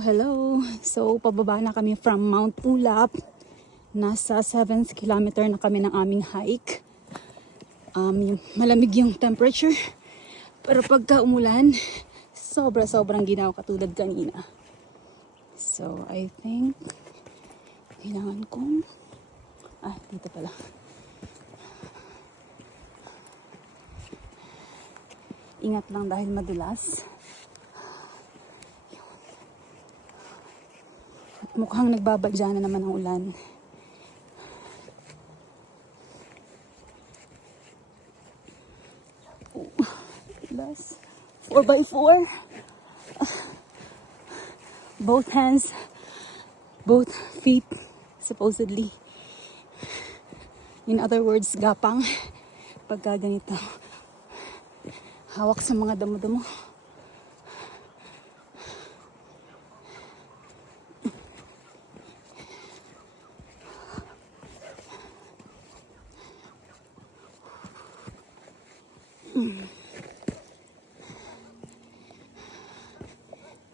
Hello. So, pababa na kami from Mount Ulap. Nasa 7th kilometer na kami ng aming hike. Malamig yung temperature. Pero pagka umulan, sobrang ginaw katulad kanina. So, I think, kailangan kong, dito pala. Ingat lang dahil madulas. At mukhang nagbabadya na naman ang ulan. Plus, 4x4. Both hands, both feet, supposedly. In other words, gapang. Pagka ganito. Hawak sa mga damo-damo.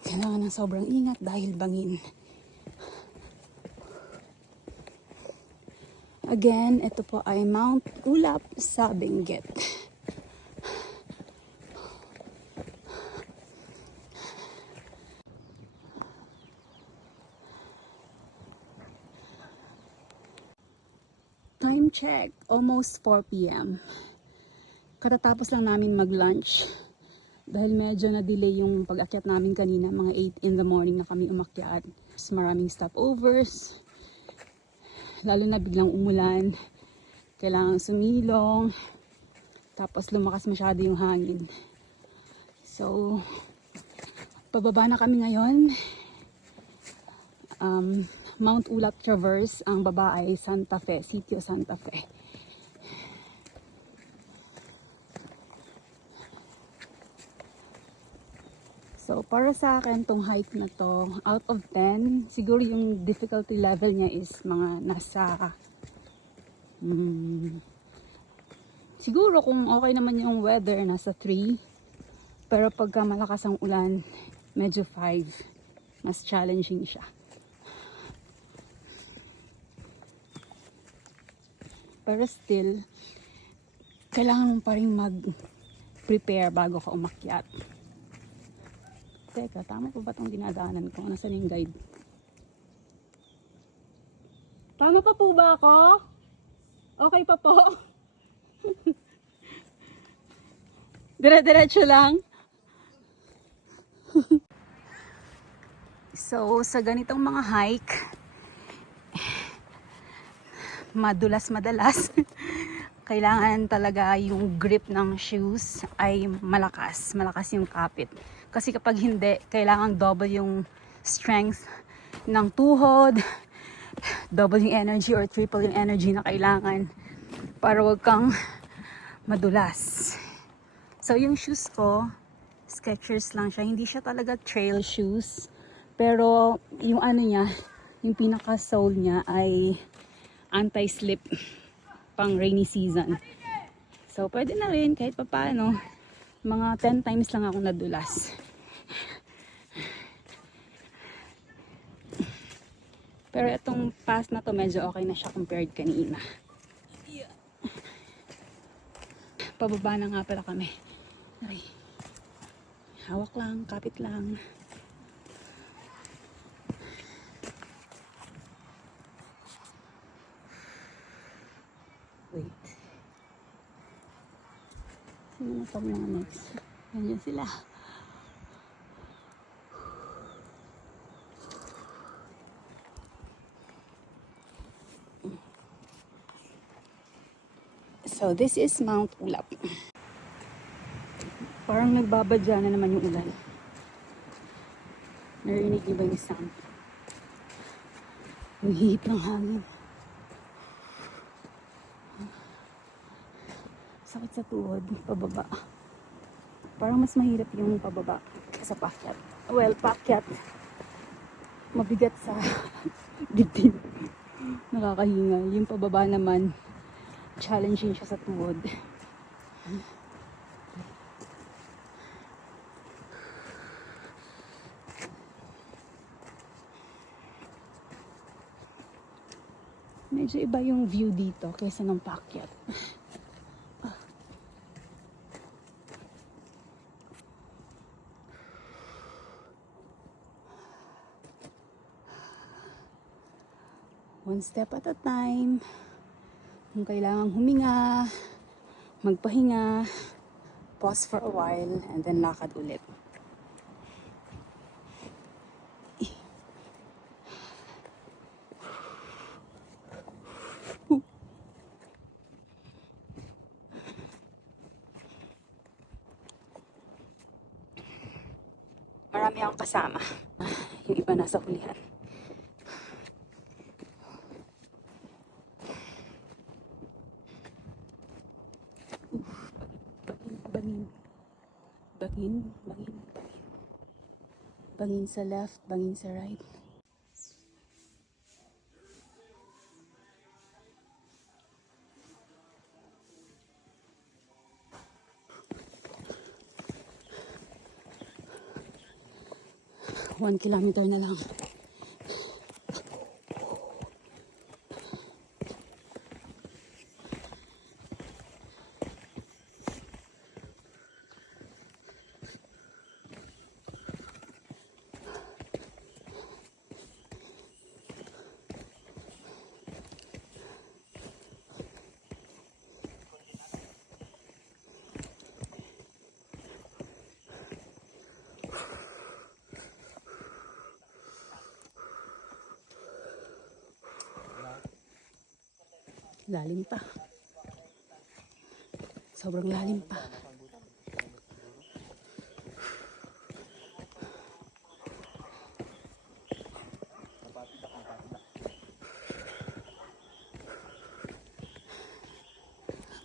Kailangan ng sobrang ingat dahil bangin. Again, ito po ay Mount Ulap sa Benguet. Time check, almost 4 p.m. Katatapos lang namin mag-lunch. Dahil medyo na-delay yung pag-akyat namin kanina, mga 8 in the morning na kami umakyat. Maraming stopovers. Lalo na biglang umulan. Kailangang sumilong. Tapos lumakas masyado yung hangin. So, pababa na kami ngayon. Mount Ulap Traverse. Ang baba ay Santa Fe, Sitio Santa Fe. So, para sa akin, tong hike na to, out of 10, siguro yung difficulty level niya is mga nasa, siguro kung okay naman yung weather, nasa 3. Pero pagka malakas ang ulan, medyo 5. Mas challenging siya. Pero still, kailangan mo pa rin mag-prepare bago ka umakyat. Teka, tama pa ba itong dinadaanan ko? Nasaan yung guide? Tama pa po ba ako? Okay pa po? Dire-diretso lang? So, sa ganitong mga hike, madalas, kailangan talaga yung grip ng shoes ay malakas yung kapit. Kasi kapag hindi, kailangan double yung strength ng tuhod, double yung energy or triple yung energy na kailangan para wag kang madulas. So yung shoes ko, Skechers lang siya. Hindi siya talaga trail shoes. Pero yung ano niya, yung pinaka-sole niya ay anti-slip pang rainy season. So pwede na rin kahit papaano. Mga 10 times lang ako nadulas. Pero itong pass na to medyo okay na siya compared kanina. Pababa na nga pala kami. Ay. Hawak lang, kapit lang. Wait. Sino na pag mga next? Ganyan sila. So, this is Mount Ulap. Parang nagbabadya na naman yung ulan. Narinig niyo ba yung sound? Yung hihip ng hangin. Sakit sa tuhod, pababa. Parang mas mahirap yung pababa sa paakyat. Well, paakyat, mabigat sa dibdib. Nakakahingal. Yung pababa naman, challenging siya sa tuhod. Medyo iba yung view dito kaysa ng paakyat. One step at a time. Kung kailangang huminga, magpahinga, pause for a while, and then lakad ulit. Marami akong kasama. Yung iba nasa hulihan. Bangin. Bangin, bangin, bangin. Bangin sa left, bangin sa right. One kilometer na lang. Lalim pa. Sobrang lalim pa.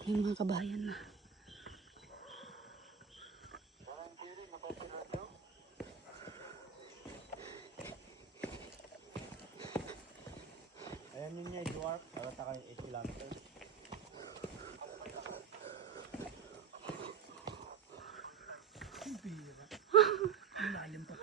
May mga kabayan na. Ayan yun niya, dwarf. Alata kayo 8 kilometers. Ang bira. Ang lalim pa.